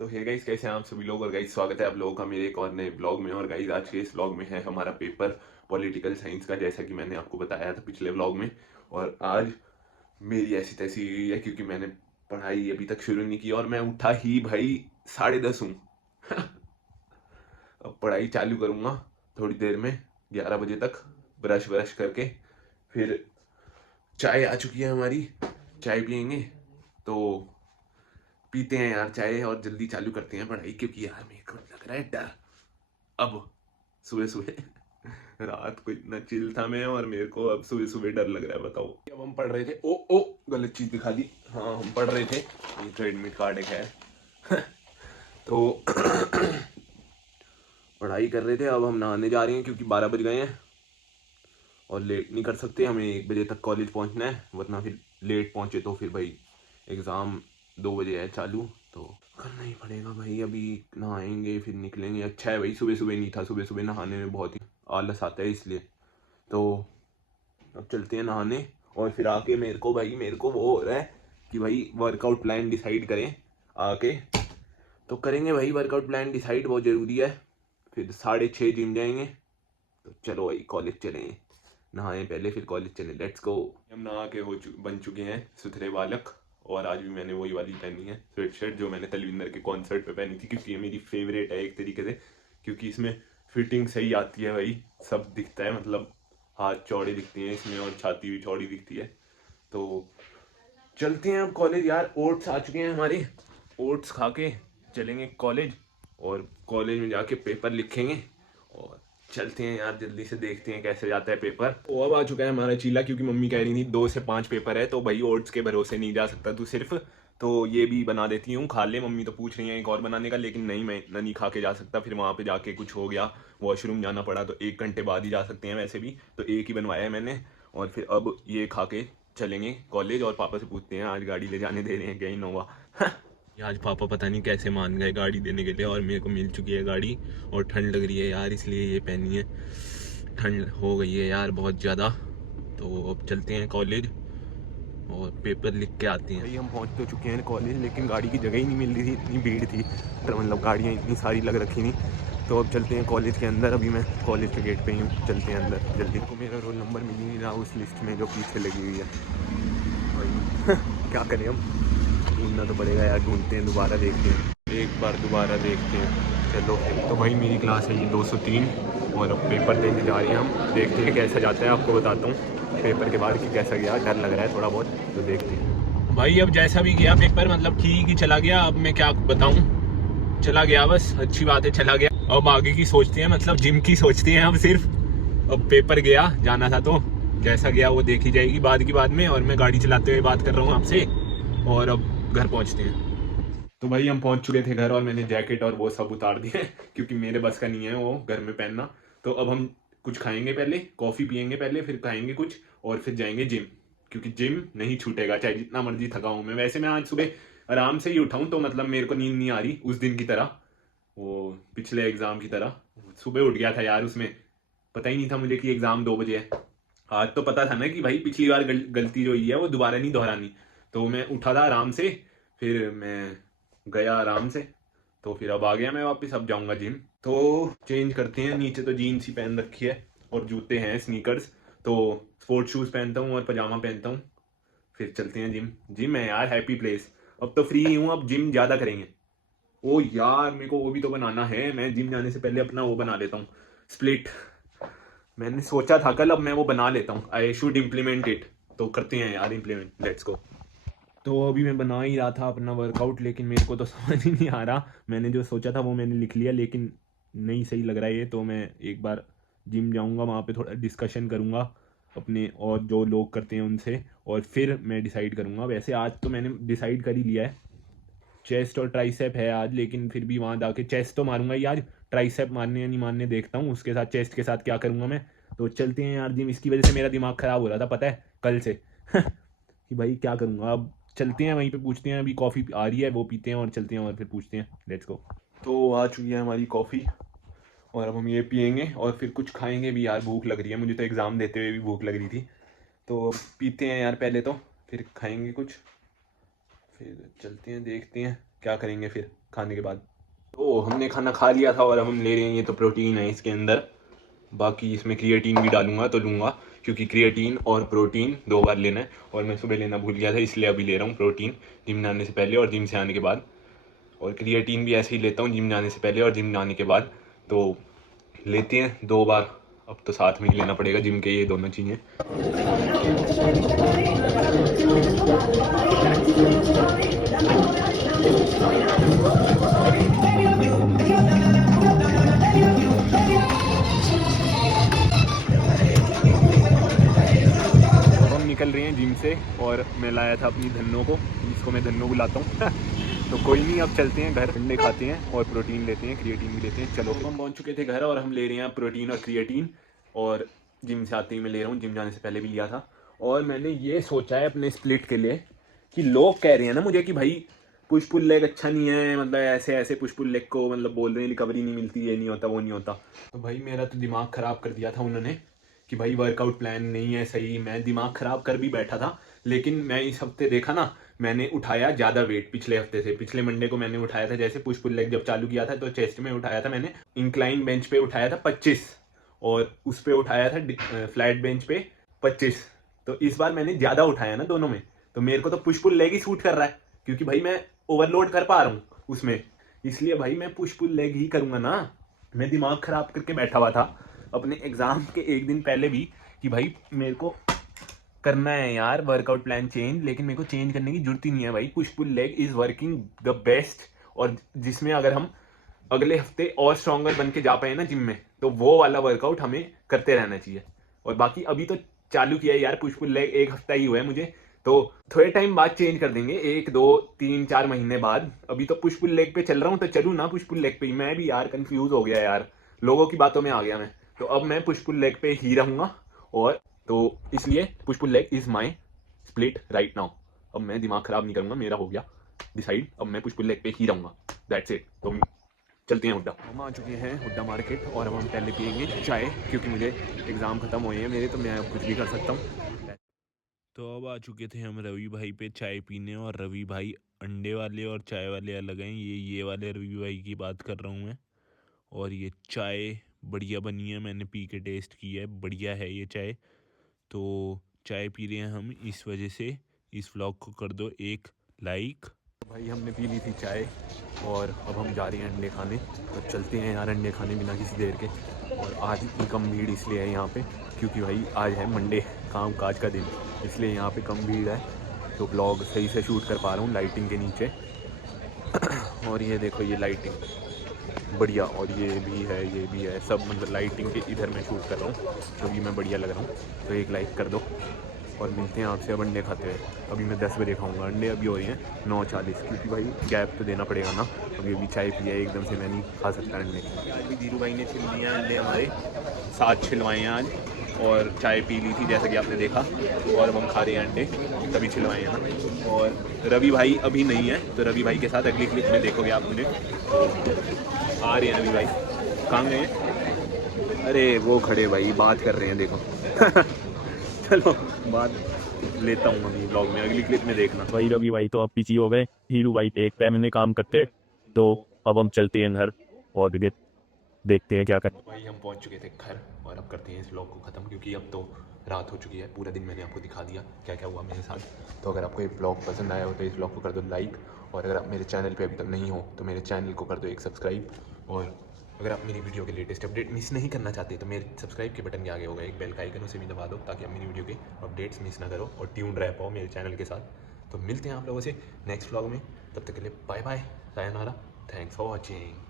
तो hey guys, कैसे हैं आप सभी लोग। और गाइस, स्वागत है आप लोगों का मेरे एक और नए ब्लॉग में। और गाइस, आज के इस ब्लॉग में है हमारा पेपर पॉलिटिकल साइंस का, जैसा कि मैंने आपको बताया था पिछले ब्लॉग में। और आज मेरी ऐसी तैसी हुई है क्योंकि मैंने पढ़ाई अभी तक शुरू नहीं की और मैं उठा ही भाई 10:30 हूँ। अब पढ़ाई चालू करूँगा थोड़ी देर में 11 बजे तक, ब्रश ब्रश करके। फिर चाय आ चुकी है हमारी, चाय पियेंगे। तो पीते हैं यार चाय और जल्दी चालू करते हैं पढ़ाई, क्योंकि यार मेरे को लग रहा है डर। अब सुबह सुबह रात को इतना चिल था मैं, और मेरे को अब सुबह सुबह डर लग रहा है। बताओ, अब हम पढ़ रहे थे, ओ ओ गलत चीज दिखा दी। हाँ, हम पढ़ रहे थे, ये तो एडमिट कार्ड है खैर। तो पढ़ाई कर रहे थे। अब हम नहाने जा रहे हैं क्योंकि 12 बज गए हैं और लेट नहीं कर सकते, हमें 1 बजे तक कॉलेज पहुंचना है, वरना फिर लेट पहुंचे तो फिर भाई एग्ज़ाम 2 बजे है चालू। तो करना ही पड़ेगा भाई। अभी नहाएंगे फिर निकलेंगे। अच्छा है भाई सुबह सुबह नहीं था, सुबह सुबह नहाने में बहुत ही आलस आता है, इसलिए। तो अब चलते हैं नहाने। और फिर आके मेरे को वो हो रहा है कि भाई वर्कआउट प्लान डिसाइड करें आके। तो करेंगे भाई वर्कआउट प्लान डिसाइड, बहुत ज़रूरी है। फिर 6:30 जिम जाएंगे। तो चलो भाई कॉलेज चलें, नहाए पहले फिर कॉलेज चले, लेट्स गो। हम नहा के बन चुके हैं सुथरे बालक। और आज भी मैंने वही वाली पहनी है स्वेट शर्ट, जो मैंने तलविंदर के कॉन्सर्ट पे पहनी थी, क्योंकि ये मेरी फेवरेट है एक तरीके से। क्योंकि इसमें फिटिंग सही आती है भाई, सब दिखता है, मतलब हाथ चौड़े दिखते हैं इसमें और छाती भी चौड़ी दिखती है। तो चलते हैं अब कॉलेज यार। ओट्स आ चुके हैं हमारे, ओट्स खा के चलेंगे कॉलेज। और कॉलेज में जाके पेपर लिखेंगे और चलते हैं यार, जल्दी से देखते हैं कैसे जाता है पेपर। तो अब आ चुका है हमारा चीला, क्योंकि मम्मी कह रही थी 2 से 5 पेपर है, तो भाई ओट्स के भरोसे नहीं जा सकता तू सिर्फ। तो ये भी बना देती हूँ, खा ले। मम्मी तो पूछ रही है एक और बनाने का, लेकिन नहीं, मैं नहीं खा के जा सकता, फिर वहाँ पे जाके कुछ हो गया, वॉशरूम जाना पड़ा, तो 1 घंटे बाद ही जा सकते हैं वैसे भी। तो एक ही बनवाया है मैंने। और फिर अब ये खा के चलेंगे कॉलेज। और पापा से पूछते हैं आज गाड़ी ले जाने दे रहे हैं क्या इनोवा। ये आज पापा पता नहीं कैसे मान गए गाड़ी देने के लिए, और मेरे को मिल चुकी है गाड़ी। और ठंड लग रही है यार, इसलिए ये पहनी है। ठंड हो गई है यार बहुत ज़्यादा। तो अब चलते हैं कॉलेज और पेपर लिख के आते हैं। भाई हम पहुंच तो चुके हैं कॉलेज, लेकिन गाड़ी की जगह ही नहीं मिल रही थी, इतनी भीड़ थी। तो मतलब गाड़ियाँ इतनी सारी लग रखी थी। तो अब चलते हैं कॉलेज के अंदर। अभी मैं कॉलेज के गेट पे ही हूँ, चलते हैं अंदर जल्दी। को मेरा रोल नंबर मिल ही नहीं रहा उस लिस्ट में जो पीछे लगी हुई है भाई। क्या करें हम, ढूंढना तो पड़ेगा यार। ढूंढते हैं, दोबारा देखते हैं, एक बार दोबारा देखते हैं। चलो तो भाई मेरी क्लास है ये 203, और अब पेपर देने जा रहे हैं हम। देखते हैं कैसा जाता है, आपको बताता हूँ पेपर के बाद कि कैसा गया। डर लग रहा है थोड़ा बहुत, तो देखते हैं भाई। अब जैसा भी गया पेपर, मतलब ठीक ही चला गया। अब मैं क्या बताऊँ, चला गया बस, अच्छी बात है चला गया। अब आगे की सोचते हैं, मतलब जिम की सोचते हैं अब सिर्फ। अब पेपर गया, जाना था, तो जैसा गया वो देखी जाएगी बाद की बाद में। और मैं गाड़ी चलाते हुए बात कर रहा हूँ आपसे। और अब घर पहुँचते हैं। तो भाई हम पहुंच चुके थे घर, और मैंने जैकेट और वो सब उतार दिए क्योंकि मेरे बस का नहीं है वो घर में पहनना। तो अब हम कुछ खाएंगे पहले, कॉफ़ी पियेंगे पहले, फिर खाएंगे कुछ, और फिर जाएंगे जिम। क्योंकि जिम नहीं छूटेगा, चाहे जितना मर्जी थका हूँ मैं। वैसे मैं आज सुबह आराम से ही उठाऊँ, तो मतलब मेरे को नींद नहीं आ रही उस दिन की तरह, वो पिछले एग्ज़ाम की तरह। सुबह उठ गया था यार, उसमें पता ही नहीं था मुझे कि एग्ज़ाम 2 बजे है। आज तो पता था ना कि भाई पिछली बार गलती जो हुई है वो दोबारा नहीं दोहरानी। तो मैं उठा था आराम से, फिर मैं गया आराम से। तो फिर अब आ गया मैं वापस, अब जाऊंगा जिम। तो चेंज करते हैं, नीचे तो जीन्स ही पहन रखी है और जूते हैं स्नीकर्स। तो स्पोर्ट्स शूज़ पहनता हूँ और पजामा पहनता हूँ। फिर चलते हैं जिम। जिम है यार हैप्पी प्लेस। अब तो फ्री हूँ, अब जिम ज़्यादा करेंगे। ओ यार, मेरे को वो भी तो बनाना है। मैं जिम जाने से पहले अपना वो बना लेता हूँ, स्प्लिट। मैंने सोचा था कल, अब मैं वो बना लेता हूँ। I should implement it. तो करते हैं यार इम्प्लीमेंट, लेट्स गो। तो अभी मैं बना ही रहा था अपना वर्कआउट, लेकिन मेरे को तो समझ ही नहीं आ रहा। मैंने जो सोचा था वो मैंने लिख लिया, लेकिन नहीं सही लग रहा है ये। तो मैं एक बार जिम जाऊंगा, वहाँ पे थोड़ा डिस्कशन करूंगा अपने और जो लोग करते हैं उनसे, और फिर मैं डिसाइड करूंगा। वैसे आज तो मैंने डिसाइड कर ही लिया है, चेस्ट और ट्राइसेप है आज। लेकिन फिर भी वहाँ जाके चेस्ट तो मारूंगा ही आज, ट्राइसेप मारने या नहीं मारने देखता हूँ। उसके साथ चेस्ट के साथ क्या करूँगा मैं। तो चलते हैं यार जिम। इसकी वजह से मेरा दिमाग ख़राब हो रहा था, पता है, कल से कि भाई क्या करूँगा। अब चलते हैं वहीं पे, पूछते हैं। अभी कॉफ़ी आ रही है, वो पीते हैं और चलते हैं, और फिर पूछते हैं, लेट्स गो। तो आ चुकी है हमारी कॉफ़ी, और अब हम ये पियेंगे और फिर कुछ खाएंगे भी यार। भूख लग रही है मुझे, तो एग्ज़ाम देते हुए भी भूख लग रही थी। तो पीते हैं यार पहले तो, फिर खाएंगे कुछ, फिर चलते हैं देखते हैं क्या करेंगे फिर खाने के बाद। तो हमने खाना खा लिया था और अब हम ले रहे हैं, ये तो प्रोटीन है इसके अंदर, बाकी इसमें क्रिएटिन भी डालूंगा तो लूँगा, क्योंकि क्रिएटिन और प्रोटीन 2 बार लेना है और मैं सुबह लेना भूल गया था, इसलिए अभी ले रहा हूँ प्रोटीन जिम जाने से पहले और जिम से आने के बाद। और क्रिएटिन भी ऐसे ही लेता हूँ जिम जाने से पहले और जिम जाने के बाद, तो लेते हैं 2 बार। अब तो साथ में ही लेना पड़ेगा जिम के ये दोनों चीज़ें। हम निकल रहे हैं जिम से और मैं लाया था अपनी धन्नो को, जिसको मैं धन्नो बुलाता हूँ तो कोई नहीं, अब चलते हैं घर, अंडे खाते हैं और प्रोटीन लेते हैं, क्रिएटिन भी लेते हैं। चलो, हम पहुँच चुके थे घर और हम ले रहे हैं प्रोटीन और क्रिएटिन, और जिम से आते ही मैं ले रहा हूँ, जिम जाने से पहले भी लिया था। और मैंने ये सोचा है अपने स्प्लिट के लिए कि लोग कह रहे हैं ना मुझे कि भाई पुश पुल लेग अच्छा नहीं है, मतलब ऐसे ऐसे पुश पुल लेग को मतलब बोल रहे हैं रिकवरी नहीं मिलती, ये नहीं होता वो नहीं होता। तो भाई मेरा तो दिमाग ख़राब कर दिया था उन्होंने कि भाई वर्कआउट प्लान नहीं है सही। मैं दिमाग ख़राब कर भी बैठा था, लेकिन मैं इस हफ्ते देखा ना, मैंने उठाया ज़्यादा वेट पिछले हफ्ते से। पिछले मंडे को मैंने उठाया था, जैसे पुश पुल लेग जब चालू किया था तो चेस्ट में उठाया था मैंने, इंक्लाइन बेंच पे उठाया था 25 और उस पे उठाया था फ्लैट बेंच पे 25। तो इस बार मैंने ज़्यादा उठाया ना दोनों में, तो मेरे को तो पुश पुल लेग ही सूट कर रहा है, क्योंकि भाई मैं ओवरलोड कर पा रहा हूँ उसमें, इसलिए भाई मैं पुश पुल लेग ही करूँगा ना। मैं दिमाग ख़राब करके बैठा हुआ था अपने एग्ज़ाम के एक दिन पहले भी कि भाई मेरे को करना है यार वर्कआउट प्लान चेंज, लेकिन मेरे को चेंज करने की जरूरत ही नहीं है भाई। Push pull leg is working the best, और जिसमें अगर हम अगले हफ्ते और स्ट्रॉन्गर बन के जा पाए ना जिम में, तो वो वाला वर्कआउट हमें करते रहना चाहिए। और बाकी अभी तो चालू किया है यार पुश पुल लेग, 1 हफ्ता ही हुआ है मुझे, तो थोड़े टाइम बाद चेंज कर देंगे, 1 2 3 4 महीने बाद। अभी तो पुश पुल लेग पे चल रहा हूँ, तो चलूँ ना पुश पुल लेग पे ही। मैं भी यार कंफ्यूज हो गया यार, लोगों की बातों में आ गया मैं, तो अब मैं पुश पुल लेग पे ही रहूँगा। और तो इसलिए push pull leg is my split right now. अब मैं दिमाग खराब नहीं करूँगा, मेरा हो गया डिसाइड, अब मैं पुश पुल लेग पे ही रहूँगा, दैट्स इट। तो चलते हैं हुड्डा। हम आ चुके हैं हुड्डा मार्केट और अब हम पहले पियेंगे चाय, क्योंकि मुझे एग्ज़ाम ख़त्म हुए हैं मेरे, तो मैं अब कुछ भी कर सकता हूँ। तो अब आ चुके थे हम रवि भाई पे चाय पीने, और रवि भाई अंडे वाले और चाय वाले अलग हैं। ये वाले रवि भाई की बात कर रहा हूँ मैं। और ये चाय बढ़िया बनी है, मैंने पी के टेस्ट की है, बढ़िया है ये चाय। तो चाय पी रहे हैं हम, इस वजह से इस व्लॉग को कर दो एक लाइक। भाई हमने पी ली थी चाय और अब हम जा रहे हैं अंडे खाने, तो चलते हैं यार अंडे खाने बिना किसी देर के। और आज इतनी कम भीड़ इसलिए है यहाँ पे क्योंकि भाई आज है मंडे, काम काज का दिन, इसलिए यहाँ पे कम भीड़ है, तो ब्लॉग सही से शूट कर पा रहा हूँ लाइटिंग के नीचे। और ये देखो ये लाइटिंग बढ़िया, और ये भी है सब, मतलब लाइटिंग के इधर मैं शूट कर रहा हूँ, तो भी मैं बढ़िया लग रहा हूँ। तो एक लाइक कर दो और मिलते हैं आपसे अब अंडे खाते हुए। अभी मैं 10 बजे खाऊंगा अंडे, अभी हो रही हैं 9:40, क्योंकि भाई गैप तो देना पड़ेगा ना, अभी चाय पिया है एकदम से मैं नहीं खा सकता अंडे। आज भी धीरू भाई ने छिल लिए हैं अंडे, हमारे 7 छिलवाए हैं आज, और चाय पी ली थी जैसा कि आपने देखा, और अब हम खा रहे हैं अंडे, तभी छिलवाए हैं ना। और रवि भाई अभी नहीं है, तो रवि भाई के साथ अगली क्लिप में देखोगे आप मुझे। आ रहे हैं रवि भाई, कहाँ गए हैं? अरे वो खड़े भाई बात कर रहे हैं देखो चलो बात लेता हूँ अभी ब्लॉग में, अगली क्लिप में देखना। वही रवि भाई तो अब पीछे हो गए, हीरू भाई टेक पे मैंने काम करते, तो अब हम चलते हैं घर और देखते हैं क्या करते। भाई हम पहुंच चुके थे घर और अब करते हैं इस ब्लॉग को ख़त्म, क्योंकि अब तो रात हो चुकी है। पूरा दिन मैंने आपको दिखा दिया क्या क्या हुआ मेरे साथ। तो अगर आपको ये ब्लॉग पसंद आया हो तो इस ब्लॉग को कर दो लाइक, और अगर आप मेरे चैनल पे अभी तक नहीं हो तो मेरे चैनल को कर दो एक सब्सक्राइब। और अगर आप मेरी वीडियो के लेटेस्ट अपडेट मिस नहीं करना चाहते तो मेरे सब्सक्राइब के बटन के आगे होगा एक बेल का आइकन, उसे भी दबा दो ताकि आप मेरी वीडियो के अपडेट्स मिस ना करो और ट्यून रह पाओ मेरे चैनल के साथ। तो मिलते हैं आप लोगों से नेक्स्ट ब्लॉग में, तब तक के लिए बाय बाय, सायोनारा, थैंक्स फॉर वॉचिंग।